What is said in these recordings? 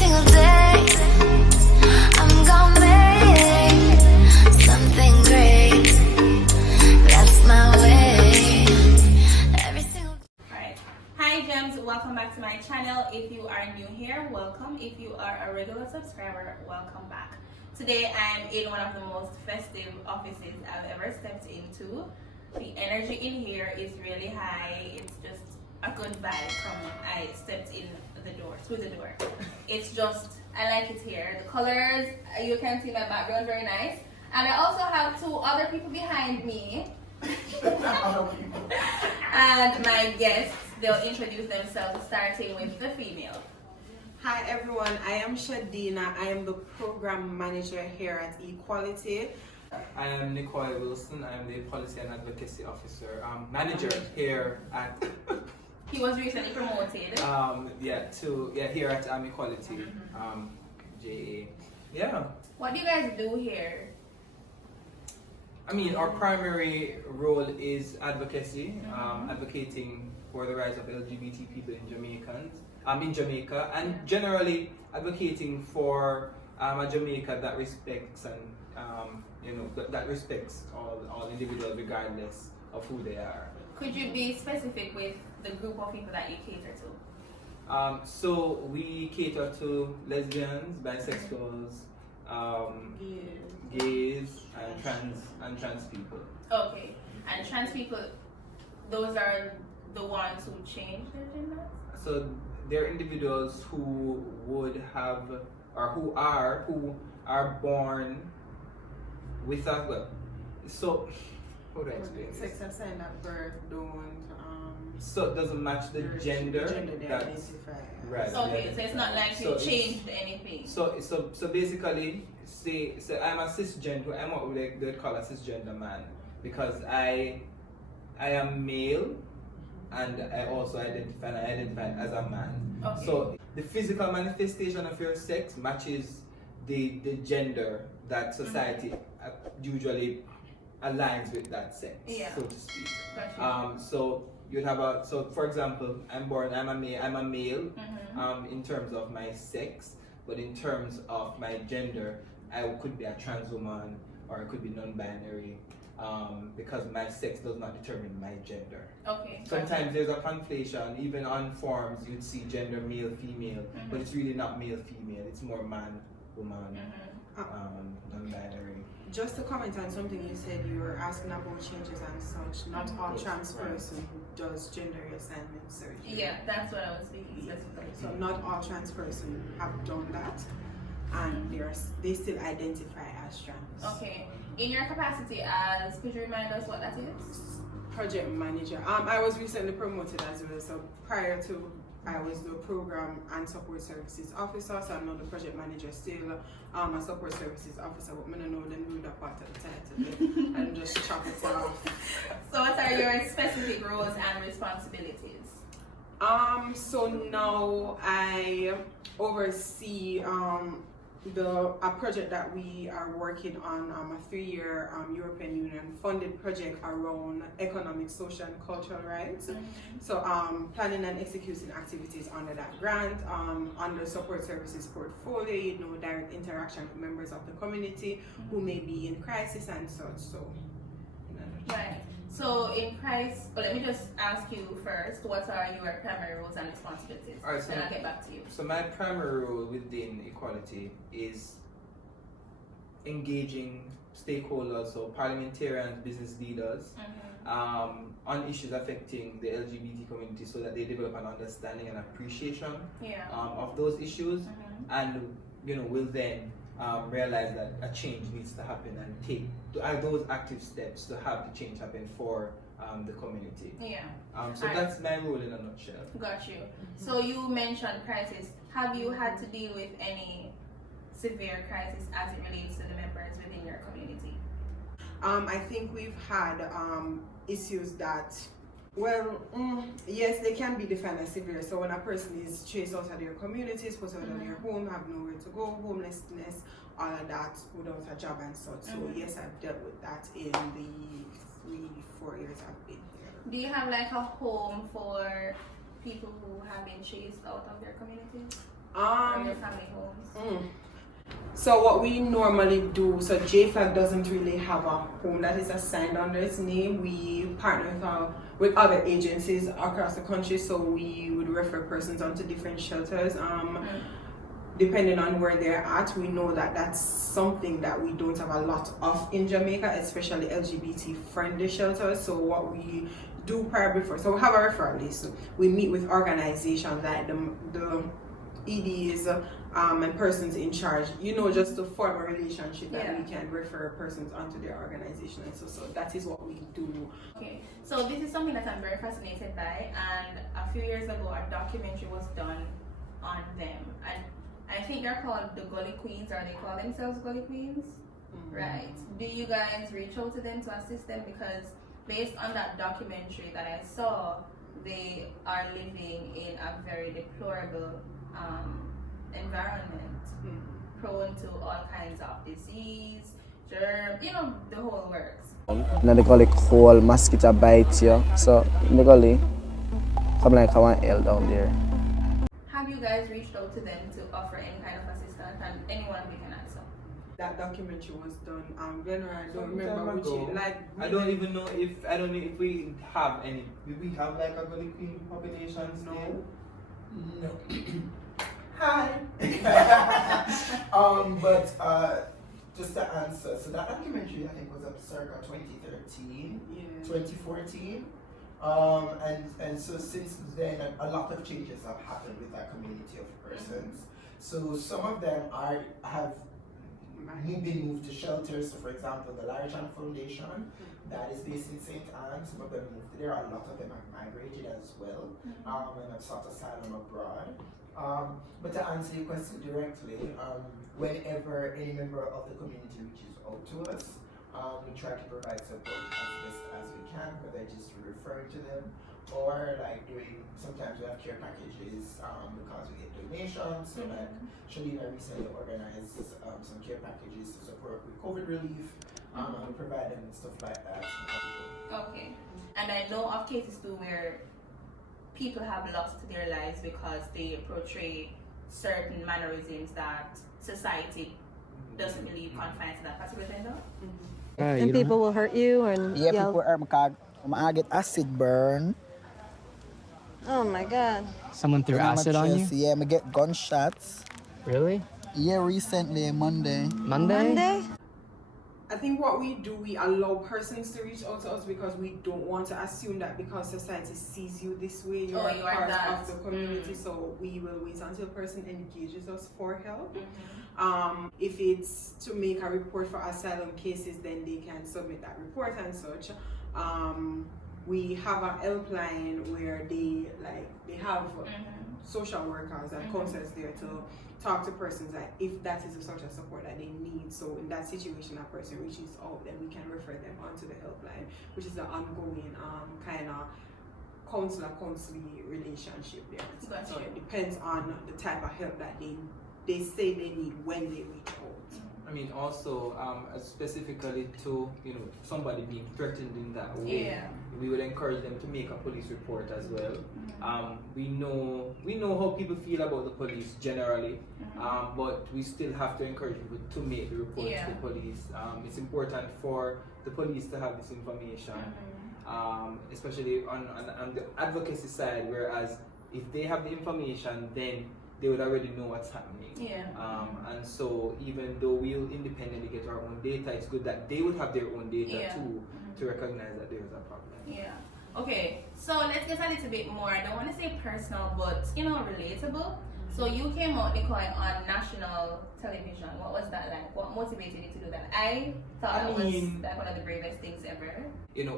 single day, I'm gonna make something great. That's my way. Every single. Alright. Hi gems, welcome back to my channel. If you are new here, welcome. If you are a regular subscriber, welcome back. Today I'm in one of the most festive offices I've ever stepped into. The energy in here is really high. It's just a good vibe from I stepped in the door, through the door. It's just, I like it here. The colors, you can see my background, very nice. And I also have two other people behind me. And my guests, they'll introduce themselves, starting with the female. Hi everyone, I am Shadina. I am the program manager here at Equality. I am Nicole Wilson. I am the policy and advocacy officer, manager here at. He was recently promoted. Here at Equality, JA. Yeah. What do you guys do here? I mean, our primary role is advocacy, advocating for the rights of LGBT people in Jamaica, and generally advocating for a Jamaica that respects and that respects all individuals regardless of who they are. Could you be specific with the group of people that you cater to? So we cater to lesbians, bisexuals, gays, and trans people. Okay, and trans people, those are the ones who change their gender? So they're individuals who would have, or who are born with a, so how do I explain this? Sex assigned at birth so it doesn't match the gender they that's identify. right. Okay, so it's not like you changed anything. So basically, say I'm a cisgender. I'm what they call a cisgender man because I am male, and I also identify as a man. Okay. So the physical manifestation of your sex matches the gender that society usually aligns with that sex, so to speak. Gotcha. So you'd have for example, I'm a male in terms of my sex, but in terms of my gender, I could be a trans woman or I could be non-binary, because my sex does not determine my gender. Okay. Sometimes there's a conflation, even on forms you'd see gender male, female, but it's really not male, female, it's more man, woman, non-binary. Just to comment on something you said, you were asking about changes and such. Not all trans person who does gender assignment surgery. Yeah, that's what I was thinking specifically. So not all trans person have done that, and they still identify as trans. Okay. In your capacity as, could you remind us what that is? Project manager. I was recently promoted as well. So prior to, I was the program and support services officer. So I'm not the project manager still. A support services officer, but I don't know them do that part of the title and just chop it off. So what are your specific roles and responsibilities? So now I oversee a project that we are working on, a 3-year European Union funded project around economic, social and cultural rights. So planning and executing activities under that grant, under support services portfolio, direct interaction with members of the community who may be in crisis and such. So Right. So in crisis, let me just ask you first, what are your primary roles and responsibilities? All right, then I'll get back to you. So my primary role within Equality is engaging stakeholders, so parliamentarians, business leaders, on issues affecting the LGBT community so that they develop an understanding and appreciation of those issues, and will then realize that a change needs to happen and take those active steps to have the change happen for the community. So that's my role in a nutshell. Got you. So you mentioned crisis. Have you had to deal with any severe crisis as it relates to the members within your community? I think we've had issues that, yes, they can be defined as severe. So when a person is chased out of their communities, put out of their home, have nowhere to go, homelessness, all of that, without a job and such. So yes, I've dealt with that in the 3-4 years I've been here. Do you have like a home for people who have been chased out of their communities? from your family homes? So what we normally do, so JFLAG doesn't really have a home that is assigned under its name. We partner with other agencies across the country, so we would refer persons onto different shelters. Depending on where they're at, we know that that's something that we don't have a lot of in Jamaica, especially LGBT friendly shelters. So what we do prior before, so we have a referral list. We meet with organizations like the EDs and persons in charge, just to form a relationship that we can refer persons onto their organization. And so that is what we do. Okay, so this is something that I'm very fascinated by, and a few years ago a documentary was done on them, and I think they're called the Gully Queens, or they call themselves Gully Queens, right? Do you guys reach out to them to assist them? Because based on that documentary that I saw, they are living in a very deplorable environment, prone to all kinds of disease, germ, the whole works. Now they call it cold, mosquito bite you. So in the gully, come like I want hell down there. Have you guys reached out to them to offer any kind of assistance, and anyone we can answer? That documentary was done. Glenora, I don't remember which. I don't know if we have any. Do we have like a Gully Queen population still? No. Hi. But just to answer, so that documentary I think was up circa 2013, 2014. And so since then a lot of changes have happened with that community of persons. So some of them have been moved to shelters. So for example, the Larichan Foundation that is based in St. Anne, some of them moved there. A lot of them have migrated as well, and have sought asylum abroad. But to answer your question directly, whenever any member of the community reaches out to us, we try to provide support as best as we can, whether just referring to them or like sometimes we have care packages because we get donations. So like Shalina recently organized some care packages to support with COVID relief, and we provide them and stuff like that. Okay, and I know of cases too where people have lost their lives because they portray certain mannerisms that society doesn't believe confines to that particular gender. And people will hurt you and Yeah, yell. people hurt because I get acid burn. Oh my God. Someone threw acid on you? Yeah, I get gunshots. Really? Yeah, recently, Monday. Monday? I think what we do, we allow persons to reach out to us because we don't want to assume that because society sees you this way, you're you are part that. of the community. So we will wait until a person engages us for help. If it's to make a report for asylum cases, then they can submit that report and such. We have a helpline where they have social workers and counselors there to talk to persons like if that is the sort of support that they need. So in that situation, a person reaches out, then we can refer them onto the helpline, which is an ongoing kind of counseling relationship there. Gotcha. So it depends on the type of help that they say they need when they reach out. I mean, also specifically to somebody being threatened in that way, we would encourage them to make a police report as well. We know how people feel about the police generally, but we still have to encourage people to make the report to the police. It's important for the police to have this information, especially on the advocacy side. Whereas if they have the information, then they would already know what's happening. And so even though we'll independently get our own data, it's good that they would have their own data too to recognize that there is a problem. Okay, so let's get a little bit more, I don't want to say personal, but relatable. So you came out, Nicole, on national television. What was that like? What motivated you to do that? I thought that was like one of the bravest things ever.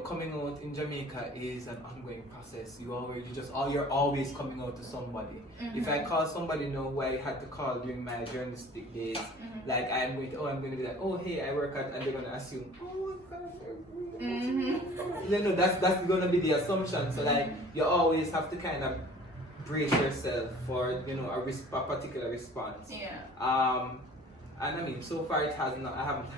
Coming out in Jamaica is an ongoing process. You're always coming out to somebody. If I call somebody who I had to call during my journalistic days, like I'm going to be like, oh hey, I work at, and they're gonna assume, oh God, that's gonna be the assumption. So like you always have to kind of brace yourself for a particular response. And I mean, so far I haven't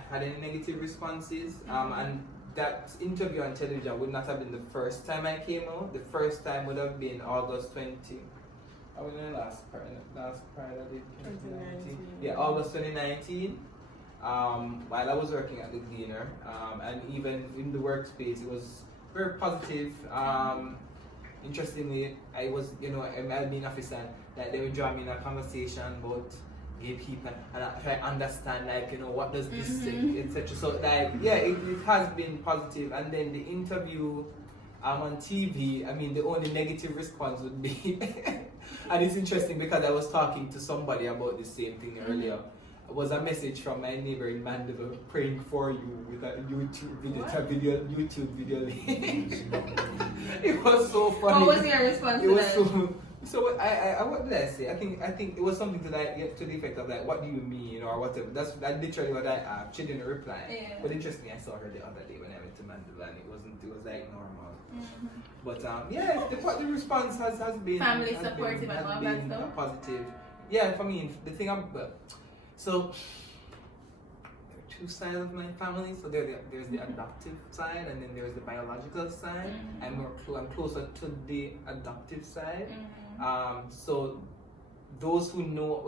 had any negative responses. And that interview on television would not have been the first time I came out. The first time would have been August 20. I was in the last pride I did 2019. 2019. Yeah, August 2019. While I was working at the Gleaner, and even in the workspace, it was very positive. Interestingly, I was, a admin officer, that they would draw me in a conversation about gay people, and I try to understand, what does this say, etc. So, it has been positive. And then the interview on TV, I mean, the only negative response would be, and it's interesting because I was talking to somebody about the same thing earlier. It was a message from my neighbor in Mandeville praying for you with a YouTube video link. It was so funny. What was your response to that? So I what did I say? I think it was something to the effect of what do you mean or whatever. That's literally what I asked. She didn't reply. Yeah. But interestingly, I saw her the other day when I went to Mandeville, and it was normal. But the response has been family supportive and all that stuff. Positive. Yeah, for me the thing so there are two sides of my family. So there's the adoptive side, and then there's the biological side. I'm closer to the adoptive side. So those who know,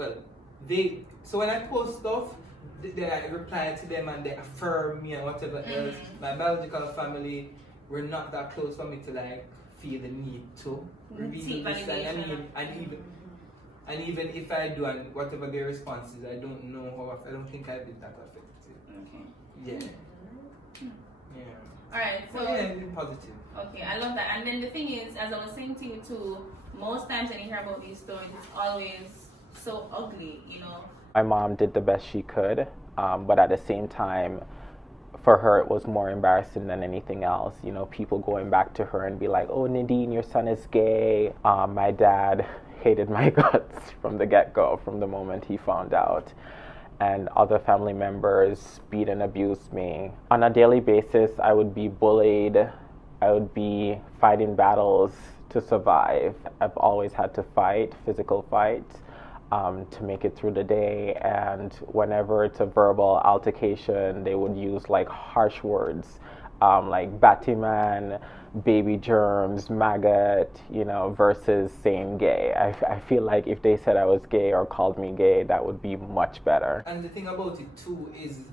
so when I post stuff, I reply to them and they affirm me and whatever else. My biological family, we're not that close for me to feel the need to reveal this. And even if I do, and whatever their response is, I don't know I don't think I've been that affected. Okay. Yeah. Yeah. Alright, so it's been positive. Okay, I love that. And then the thing is, as I was saying to you too, most times when you hear about these stories, it's always so ugly, My mom did the best she could, but at the same time, for her it was more embarrassing than anything else. People going back to her and be like, "Oh, Nadine, your son is gay." My dad hated my guts from the get-go, from the moment he found out. And other family members beat and abused me. On a daily basis, I would be bullied. I would be fighting battles to survive. I've always had to fight, physical fight, to make it through the day. And whenever it's a verbal altercation, they would use harsh words, like batty man, baby germs, maggot, versus saying gay. I feel like if they said I was gay or called me gay, that would be much better. And the thing about it too is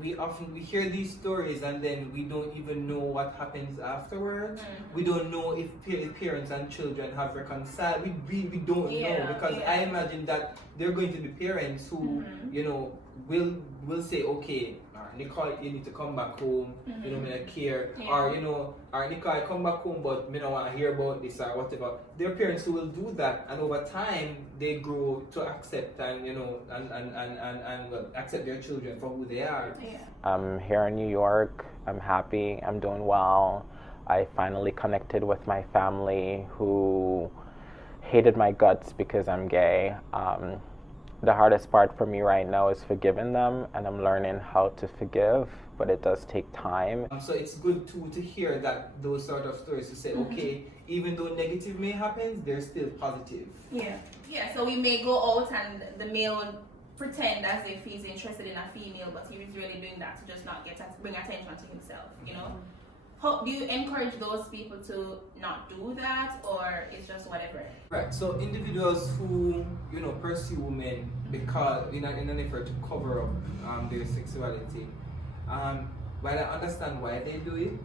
we hear these stories and then we don't even know what happens afterwards. We don't know if parents and children have reconciled. We don't know, because I imagine that there are going to be parents who will say, okay, Nicole, you need to come back home, me not care, or Nicole, come back home, but me don't want to hear about this or whatever. There are parents who will do that, and over time they grow to accept and accept their children for who they are. I'm here in New York. I'm happy. I'm doing well. I finally connected with my family who hated my guts because I'm gay. The hardest part for me right now is forgiving them, and I'm learning how to forgive, but it does take time. So it's good to hear that those sort of stories, to say, okay, even though negative may happen, they're still positive. Yeah, so we may go out and the male would pretend as if he's interested in a female, but he was really doing that to just not bring attention to himself, How do you encourage those people to not do that, or it's just whatever? Right. So individuals who pursue women because in an effort to cover up their sexuality, while I understand why they do it,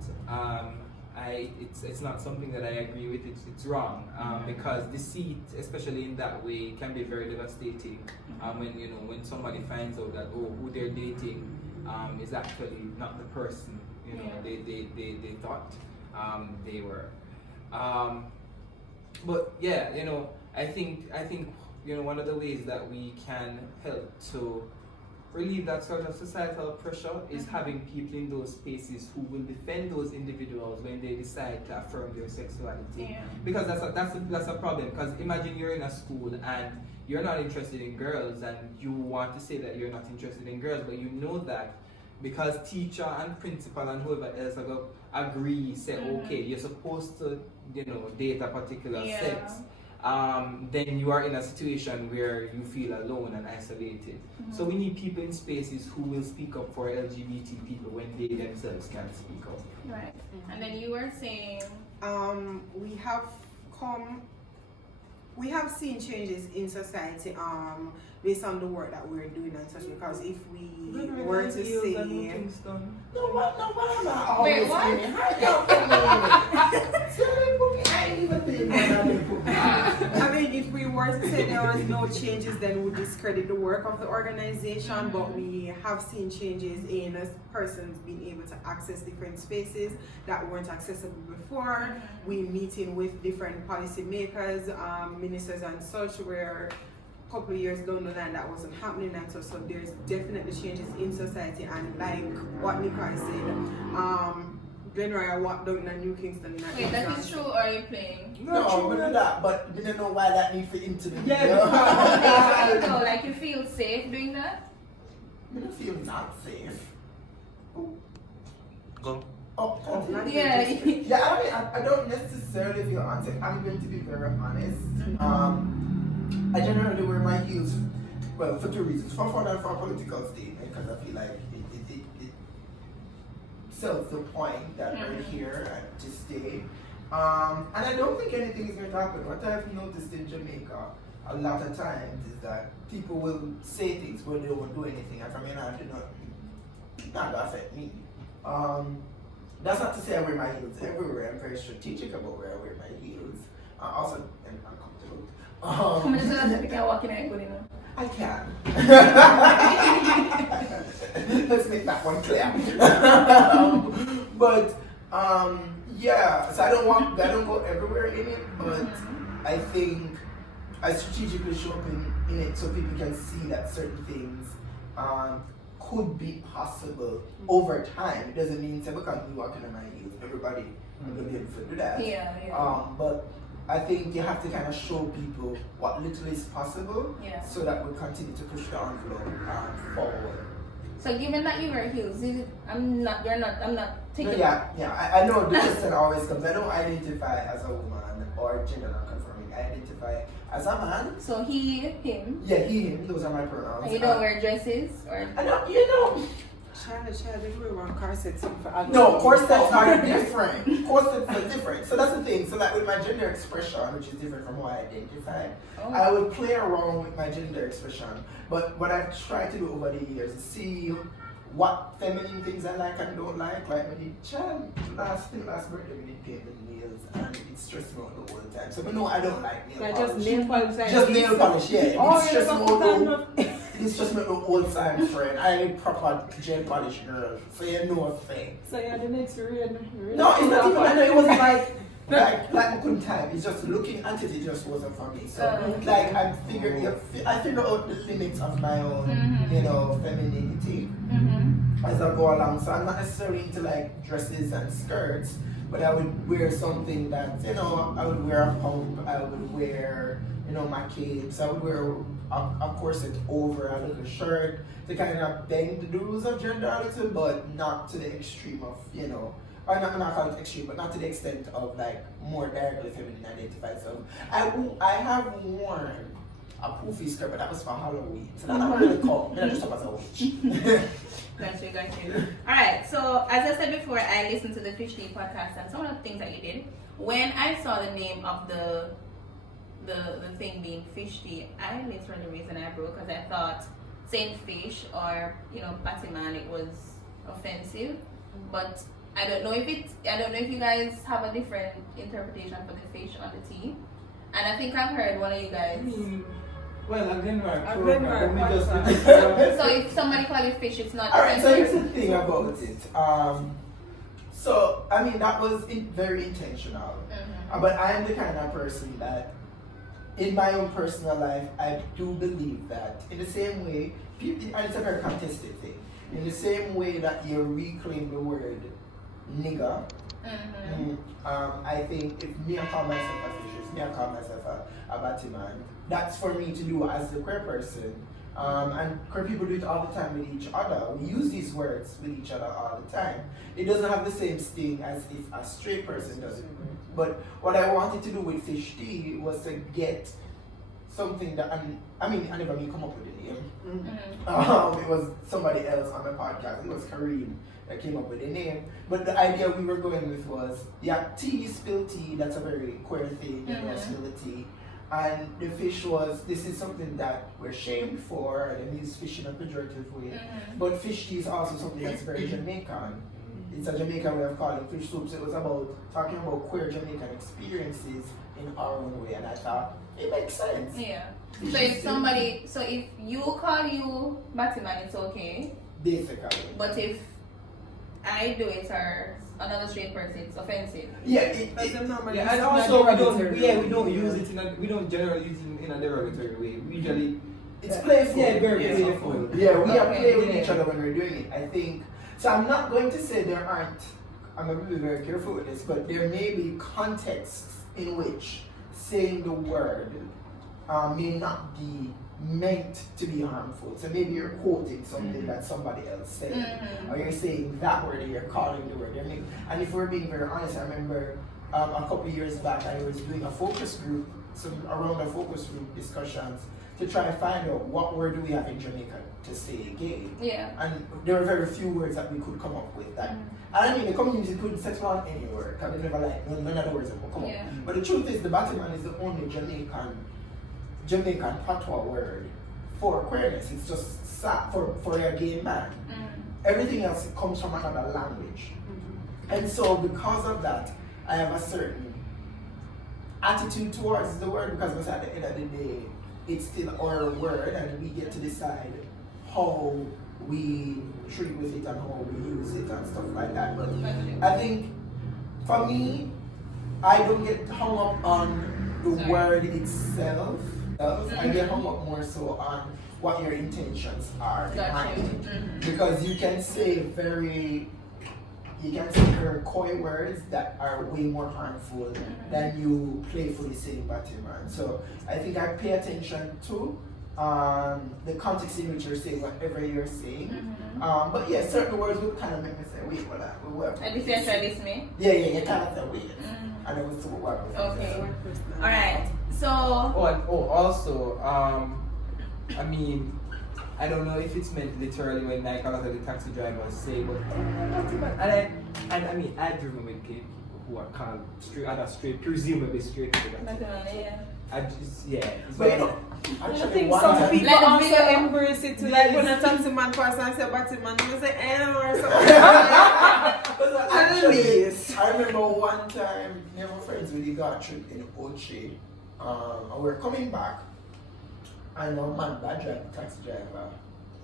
it's not something that I agree with. It's wrong, because deceit, especially in that way, can be very devastating. When somebody finds out that who they're dating is actually not the person they thought they were. But I think one of the ways that we can help to relieve that sort of societal pressure is having people in those spaces who will defend those individuals when they decide to affirm their sexuality. Because that's a problem. Because imagine you're in a school and you're not interested in girls, and you want to say that you're not interested in girls, but you know that because teacher and principal and whoever else agree, say, okay, you're supposed to, date a particular sex, then you are in a situation where you feel alone and isolated. So we need people in spaces who will speak up for LGBT people when they themselves can't speak up. Right. And then you were saying... we have come We have seen changes in society based on the work that we're doing and such, because if we were to say No, what am I always Wait, what? saying? I ain't even doing what I mean, if we were to say there was no changes, then we would discredit the work of the organization, but we have seen changes in us persons being able to access different spaces that weren't accessible before. We meeting with different policymakers, ministers and such, where a couple of years down the line that wasn't happening, and so there's definitely changes in society. And like what Nicole said, Glenroy walked down in New Kingston. Wait, that is true, or are you playing? No, we know that, but didn't know why that need for intimate. No, like you feel safe doing that? I don't feel not safe. Go. Oh, Yeah. Yeah, I mean, I don't necessarily feel unsafe. I'm going to be very honest. I generally wear my heels, well, for two reasons. For a political statement, because I feel like it sells the point that we're here to stay. And I don't think anything is going to happen. What I've noticed in Jamaica a lot of times is that people will say things but they won't do anything, and from here on, it's not going to affect me. That's not to say I wear my heels everywhere. I'm very strategic about where I wear my heels. Also, I'm uncomfortable. How much does that can walk in good enough? I can. Let's make that one clear. Yeah, so I don't go everywhere in it, but I think I strategically show up in it so people can see that certain things could be possible over time. It doesn't mean that because we walk in my heels, everybody will be able to do that. But I think you have to kind of show people what little is possible, so that we continue to push the envelope forward. So given that you wear heels, I'm not taking. No, yeah. I know the question always comes. I don't identify as a woman or gender non-conforming. I identify as a man. So he, him. Yeah, he, him. Those are my pronouns. And you don't wear dresses, or? I don't. Child, they wear one corsets for No, corsets are different. Corsets are different. So that's the thing. So like with my gender expression, which is different from how I identify, I would play around with my gender expression. But what I've tried to do over the years is see what feminine things I like and don't like. Like when the child last birthday we did paint the nails and it stressed me out the whole time. So I don't like nail polish. Just nail polish. Just nail polish, yeah. It stressed me out. It's just my old time friend. I ain't proper gel polish girl, so you know a thing. So you're the next real. No, it's not even. I know it wasn't like I couldn't type. It's just looking at it. It just wasn't for me. So like I figure out the limits of my own, femininity as I go along. So I'm not necessarily into like dresses and skirts, but I would wear something that I would wear a pump. I would wear my capes. I would wear a corset over a little shirt to kind of bend the rules of gender a little, but not to the extreme of, or not call it extreme, but not to the extent of like more directly feminine identified. So I have worn a poofy skirt, but that was for Halloween. So that's not really cool. I just talk as a witch. Got you. Alright, so as I said before, I listened to the Fish Tea podcast and some of the things that you did. When I saw the name of the thing being Fish Tea, I literally the reason I broke because I thought saying fish or batty man, it was offensive. But I don't know if you guys have a different interpretation for the fish on the tea. And I think I've heard one of you guys. Well, again, so if somebody calls it fish, it's not. Alright, so here's the thing about it. So I mean that was very intentional. But I am the kind of person that, in my own personal life, I do believe that in the same way, and it's a very contested thing, in the same way that you reclaim the word nigger, I think if me I call myself a fish, if me I call myself a batty man, that's for me to do as a queer person. And queer people do it all the time with each other. We use these words with each other all the time. It doesn't have the same sting as if a straight person does it. But what I wanted to do with Fish Tea was to get something that, I never come up with the name. It was somebody else on the podcast. It was Kareem that came up with the name. But the idea we were going with was, tea, spill tea, that's a very queer thing, spill the tea. And the fish was, this is something that we're shamed for, and it means fish in a pejorative way. But fish tea is also something that's very Jamaican. It's a Jamaican way of calling fish soup. So it was about talking about queer Jamaican experiences in our own way, and I thought it makes sense. Yeah. So if you call you Batman, it's okay. Basically. But if I do it or another straight person, it's offensive. Yeah, and also we don't use it we don't generally use it in a derogatory way. We usually it's playful. Yeah, very playful. Yeah, we are playing with each other when we're doing it. I think so. I'm not going to say there aren't. I'm going to be very careful with this, but there may be contexts in which saying the word may not be meant to be harmful. So maybe you're quoting something that somebody else said, or you're saying that word, or you're calling the word. And if we're being very honest, I remember a couple of years back, I was doing a focus group, around the focus group discussions, to try and find out what word do we have in Jamaica to say gay. Yeah. And there were very few words that we could come up with. That, and I mean, the community couldn't settle on any word, because they never like none of the words that would come up. But the truth is, the Batman is the only Jamaican patois word for queerness. It's just for a gay man. Everything else comes from another language. And so because of that, I have a certain attitude towards the word, because at the end of the day, it's still our word, and we get to decide how we treat with it and how we use it and stuff like that. But I think for me, I don't get hung up on the word itself. I get hung up more so on what your intentions are behind it. Because you can say very coy words that are way more harmful than you playfully saying Batman. So I think I pay attention to the context in which you're saying whatever you're saying. But yeah, certain words would kind of make me say, wait, what? And if you try this me? Yeah, you kind of say, wait. And it was what? Okay. Alright. So also, I mean, I don't know if it's meant literally when like a lot of the taxi drivers say, but and I mean, I've driven with gay people who are called straight, presumably straight to that. I just, But I think some people like also embrace it to like when a taxi man passes and say Batman, you say or something. Actually, I remember one time, me and my friends really got a trip in Ochi, and we were coming back, and my man, that driver, taxi driver.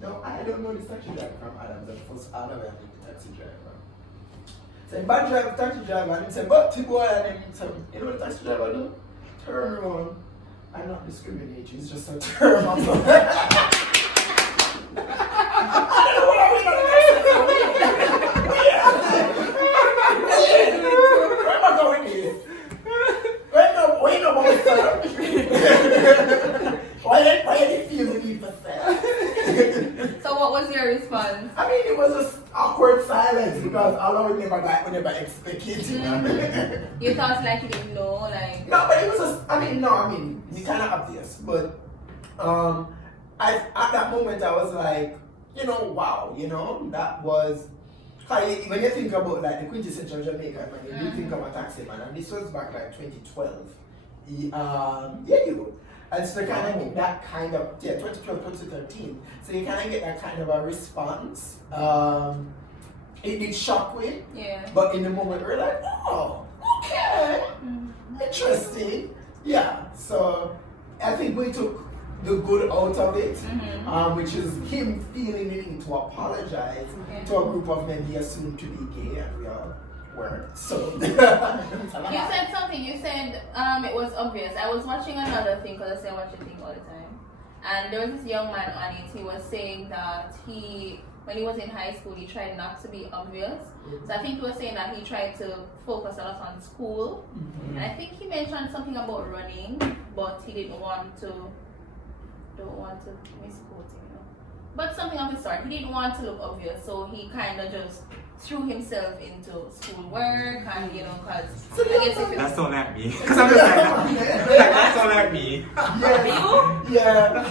No, I don't know this taxi driver from Adams. The first Adam and the taxi driver. So bad driver, taxi driver, and he said, but T-boy, and he said, you know what the taxi driver do? Turn around. I'm not discriminating, it's just a term. I don't know what I mean on the where am I going here? Wait no more, sir. Why did you feel the need for that? So what was your response? I mean, it was just awkward silence because I never expected it. You thought like you didn't know, like... No, but it was just, it's kind of obvious, but at that moment I was like, wow, that was, when you think about like the quintessential Jamaican man, you think of a taxi man, and this was back like 2012. And so you kind of get that kind of, 2012, 2013. So you kind of get that kind of a response. It did shock me. Yeah. But in the moment we're like, oh, okay. Interesting. Yeah. So I think we took the good out of it, which is him feeling the need to apologize to a group of men he assumed to be gay, and we all were. So you said something. You said it was obvious. I was watching another thing because I say I watch a thing all the time, and there was this young man on it. He was saying that when he was in high school, he tried not to be obvious. So I think he was saying that he tried to focus a lot on school, and I think he mentioned something about running, but he don't want to misquote him, but something of the sort. He didn't want to look obvious, so he kind of just threw himself into schoolwork, and because I guess if that's all at me. Because I'm just like, that's all at me. Yeah.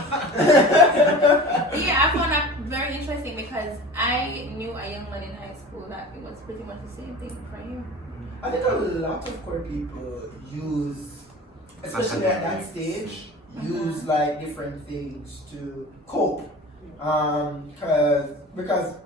I found that very interesting because I knew a young man in high school that it was pretty much the same thing for him. I think a lot of queer people use especially at that stage, use like different things to cope. Because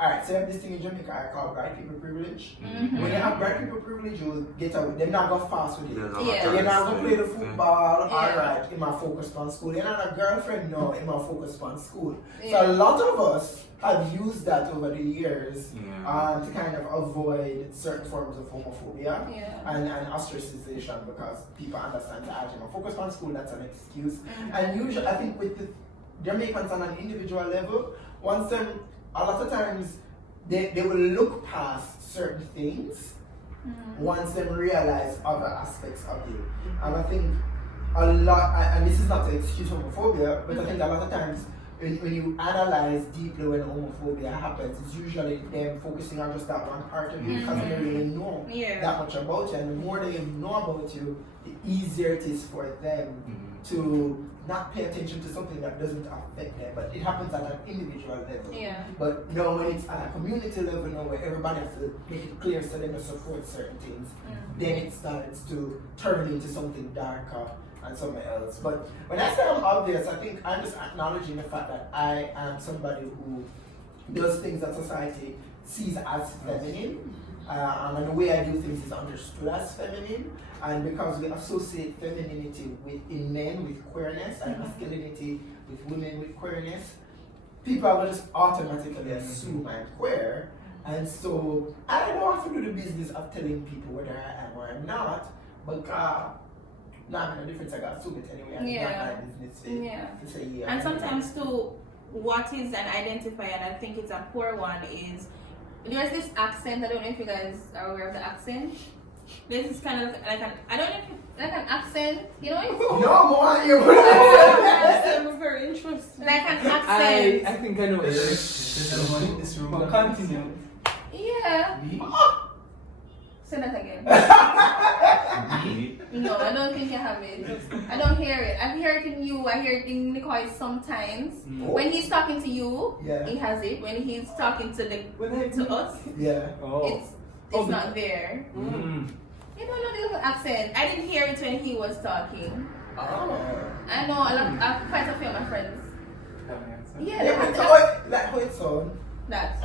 alright, so I have this thing in Jamaica I call bright people privilege. When you have bright people privilege, you get away. They're not gonna fast with you. So you're not gonna play the football, alright, in my focus on school. You're not a girlfriend, no, in my focus on school. So a lot of us have used that over the years to kind of avoid certain forms of homophobia and ostracization, because people understand that as you know, focus on school, that's an excuse. And usually, I think with the Jamaicans on an individual level, a lot of times they will look past certain things once they realize other aspects of you. And I think a lot, and this is not to excuse homophobia, but I think a lot of times when you analyze deeply when homophobia happens, it's usually them focusing on just that one part of you because they don't really know that much about you. And the more they know about you, the easier it is for them to not pay attention to something that doesn't affect them. But it happens at an individual level. But now when it's at a community level, now where everybody has to make it clear so they can support certain things, then it starts to turn into something darker and something else. But when I say I'm obvious, I think I'm just acknowledging the fact that I am somebody who does things that society sees as feminine. And the way I do things is understood as feminine, and because we associate femininity in men with queerness and masculinity with women with queerness, people will just automatically assume I'm queer, and so I don't have to do the business of telling people whether I am or I'm not, but not in a difference, I got to assume it anyway. It's not my business to say And sometimes too, what is an identifier, and I think it's a poor one, is there's this accent. I don't know if you guys are aware of the accent. There's this kind of like I don't know if it's like an accent, you know? No more you. I'm very interested. Like an accent. I think I know it. This room. But continue. Yeah. Say that again. No, I don't think you have it. I don't hear it. I hear it in you. I hear it in Nicole sometimes. When he's talking to you, he has it. When he's talking to us, it's not there. You don't know the little accent. I didn't hear it when he was talking. I know quite a few of my friends. Like how it sounds. That.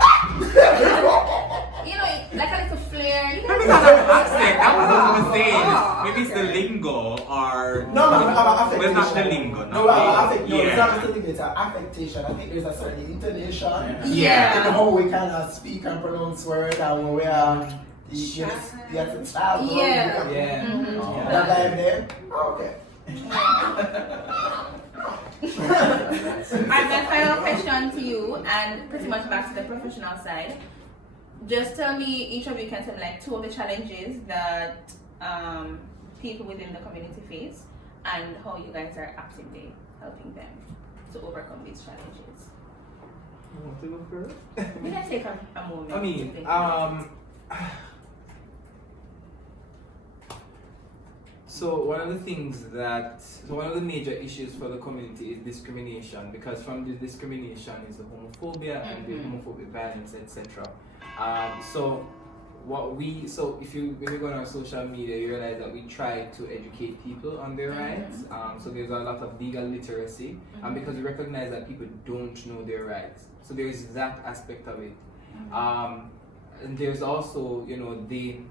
You know, like a little flair. You know? Maybe it's not an accent. That was what I was saying. Maybe it's the lingo or. No, affectation. But it's not the lingo. It's not just the lingo, it's an affectation. I think there's a certain intonation. And how we kind of speak and pronounce words, and when we are. You have to travel. That vibe there? Okay. And my final question to you, and pretty much back to the professional side, just tell me, each of you can tell me like 2 of the challenges that people within the community face, and how you guys are actively helping them to overcome these challenges. You want to go first? We can take a moment. I mean, to think so one of the major issues for the community is discrimination, because from the discrimination is the homophobia and the homophobic violence, etc. So if you go on our social media, you realize that we try to educate people on their rights. So there's a lot of legal literacy, and because we recognize that people don't know their rights, so there is that aspect of it. And there's also, the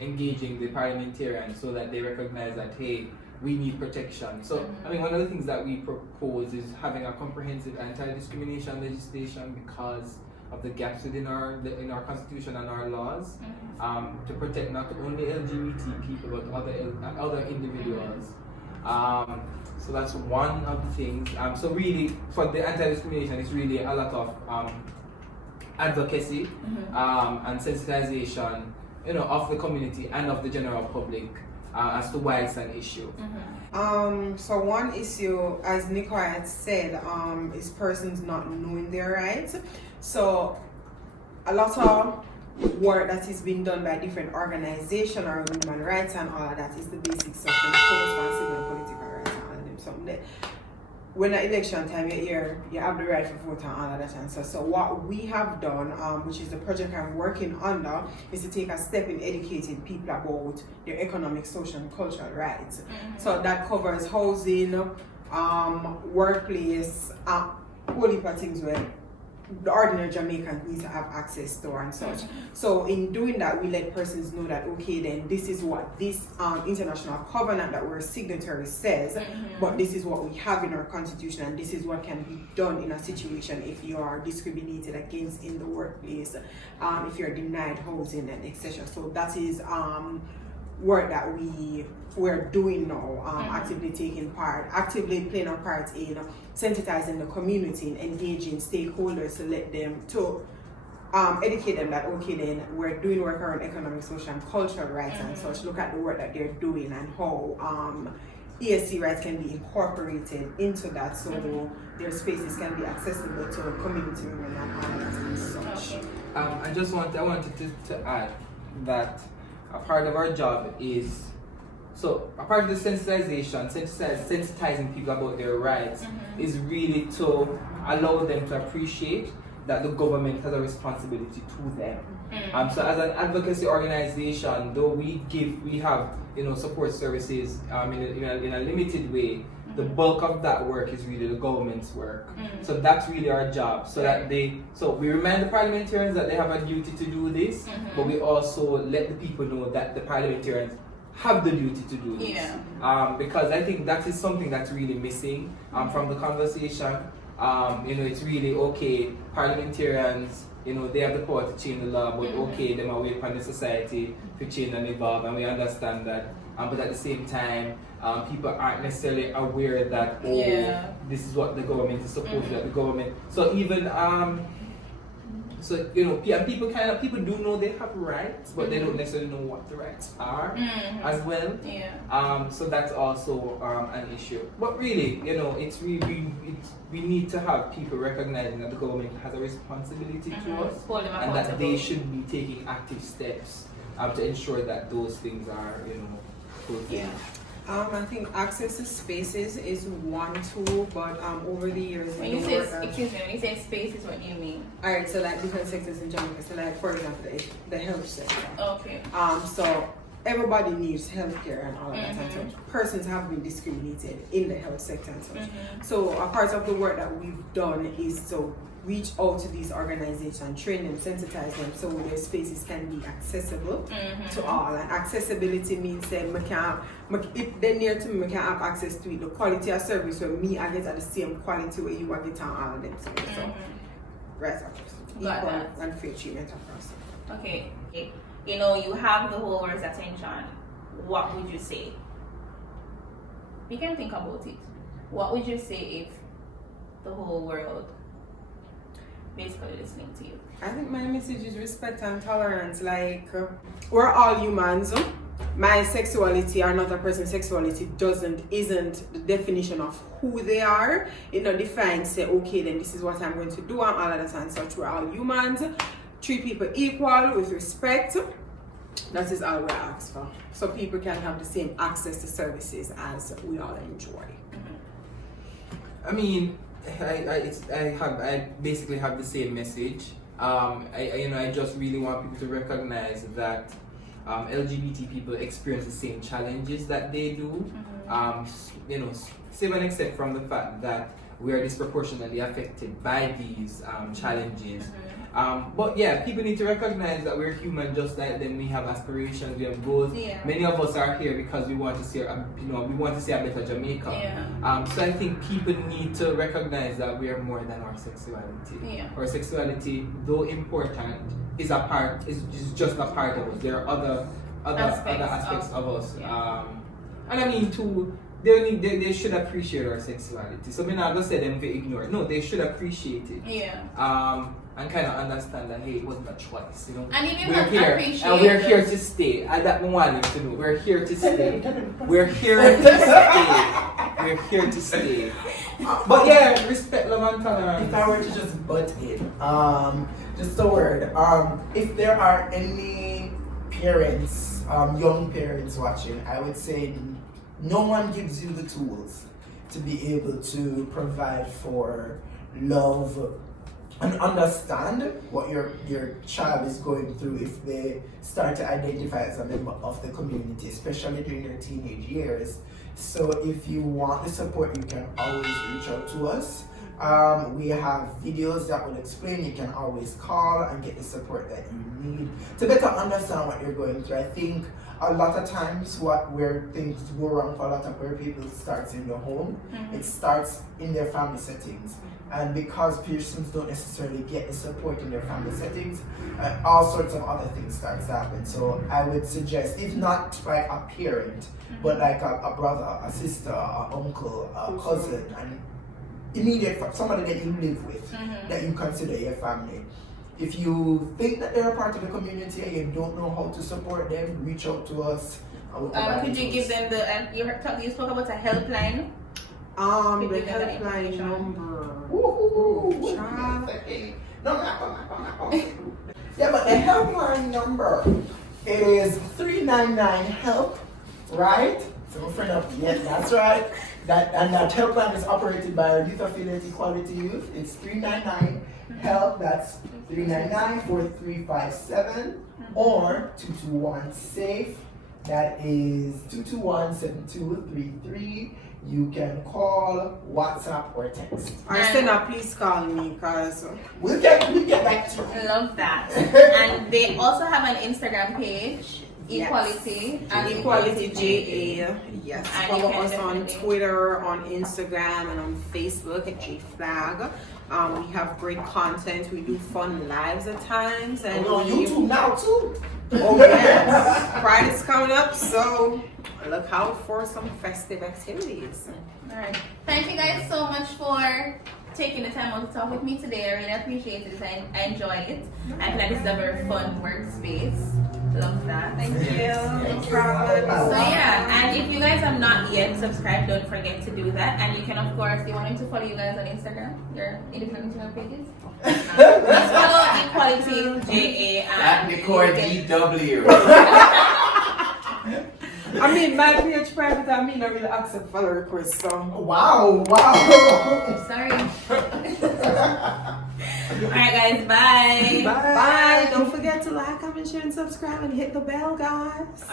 engaging the parliamentarians so that they recognize that, hey, we need protection. So, I mean, one of the things that we propose is having a comprehensive anti-discrimination legislation because of the gaps within our constitution and our laws, to protect not only LGBT people but other individuals. So that's one of the things. So really, for the anti-discrimination, it's really a lot of advocacy and sensitization, of the community and of the general public as to why it's an issue. So one issue, as Nicole had said, is persons not knowing their rights. So a lot of work that is being done by different organizations around human rights and all of that is the basics of the responsible political rights and all of them. when at election time you have the right to vote and all of that and so what we have done, which is the project I'm working under, is to take a step in educating people about their economic, social and cultural rights. So that covers housing, workplace, whole heap of things where the ordinary Jamaicans need to have access to and such. So in doing that, we let persons know that, okay, then this is what this international covenant that we're signatory says, but this is what we have in our constitution, and this is what can be done in a situation if you are discriminated against in the workplace, if you're denied housing and etc. So that is work that we're doing now, actively actively playing a part in sensitizing the community and engaging stakeholders to let them educate them that, okay, then we're doing work around economic, social and cultural rights and such. Look at the work that they're doing and how ESC rights can be incorporated into that, so their spaces can be accessible to community women and others and such. I wanted to add that a part of our job is, so a part of the sensitizing people about their rights is really to allow them to appreciate that the government has a responsibility to them. So as an advocacy organization, though we have support services in a limited way, the bulk of that work is really the government's work. So that's really our job. So we remind the parliamentarians that they have a duty to do this, but we also let the people know that the parliamentarians have the duty to do this. Because I think that is something that's really missing from the conversation. It's really okay, parliamentarians, they have the power to change the law, but okay, them away from the society to change and evolve, and we understand that. But at the same time, people aren't necessarily aware that this is what the government is supposed to do. The government, so even people do know they have rights, but they don't necessarily know what the rights are as well. So that's also an issue. But really, it's we need to have people recognizing that the government has a responsibility to us, and that they should be taking active steps to ensure that those things are fulfilled. I think access to spaces is one tool, but over the years, when you say spaces, what do you mean? Alright, so like different sectors in Jamaica. So like, for example, the health sector. Okay. So everybody needs healthcare and all of that and such. Persons have been discriminated in the health sector and such. So a part of the work that we've done is to reach out to these organizations, train them, sensitize them, so their spaces can be accessible to all. And accessibility means that if they're near to me, I can have access to it. The quality of service where I get at the same quality where you are getting all of them. So right across. Equal and fair treatment across. Okay. You have the whole world's attention. What would you say? You can think about it. What would you say if the whole world basically listening to you? I think my message is respect and tolerance. Like, we're all humans. My sexuality or another person's sexuality isn't the definition of who they are. It not defines, say, okay, then this is what I'm going to do and all of that and such. We're all humans. Treat people equal with respect. That is all we ask for. So people can have the same access to services as we all enjoy. I mean, I basically have the same message. I just really want people to recognize that LGBT people experience the same challenges that they do. Save and except from the fact that we are disproportionately affected by these challenges. But yeah, people need to recognize that we're human just like them. We have aspirations, we have goals. Many of us are here because we want to see a better Jamaica. So I think people need to recognize that we are more than our sexuality. Our sexuality, though important, is just a part of us. There are other aspects of us. And I mean too, they should appreciate our sexuality. So I'm not gonna say them to ignore it. No, they should appreciate it. And kind of understand that, hey, it wasn't a choice, And even we're here, and we're here to stay. And that one to know, we're here to stay. We're here to stay. We're here to stay. But yeah, respect, love, and tolerance. If I were to just butt in, just a word. If there are any parents, young parents watching, I would say no one gives you the tools to be able to provide for love and understand what your child is going through if they start to identify as a member of the community, especially during their teenage years. So if you want the support, you can always reach out to us. We have videos that will explain. You can always call and get the support that you need to better understand what you're going through. I think a lot of times where things go wrong for a lot of queer people starts in the home. It starts in their family settings. And because persons don't necessarily get the support in their family settings, all sorts of other things start to happen. So I would suggest, if not by a parent, but like a brother, a sister, a uncle, a cousin, and immediate somebody that you live with, that you consider your family. If you think that they're a part of the community and you don't know how to support them, reach out to us. Could you give them you spoke about a helpline? The helpline number. Yeah, but the helpline number, it is 399-HELP, right? So friend of, yes, that's right. And that helpline is operated by our Youth Affiliate Equality Youth. It's 399-HELP, that's 399-4357, or 221-SAFE, that is 221-7233. You can call, WhatsApp, or text. Or send a please call me, because we'll get back to you. Love that. And they also have an Instagram page, Equality and Equality JA. Yes. And follow us on Twitter, on Instagram, and on Facebook at JFlag. We have great content. We do fun lives at times, and on YouTube now too. Oh yes, Pride is coming up, so look out for some festive activities. All right. Thank you guys so much for taking the time out to talk with me today. I really appreciate it. I enjoyed it. I think that this is a very fun workspace. Love that. Thank you. No problem. So yeah, and if you guys have not yet subscribed, don't forget to do that. And you can, of course, you want me to follow you guys on Instagram, your independent Instagram pages. Please follow Equality JA At Nicole DW. I mean, my page private, I mean, I really accept follow requests, so. Wow. Sorry. Alright guys, bye. Bye. Don't forget to like, comment, share, and subscribe, and hit the bell, guys.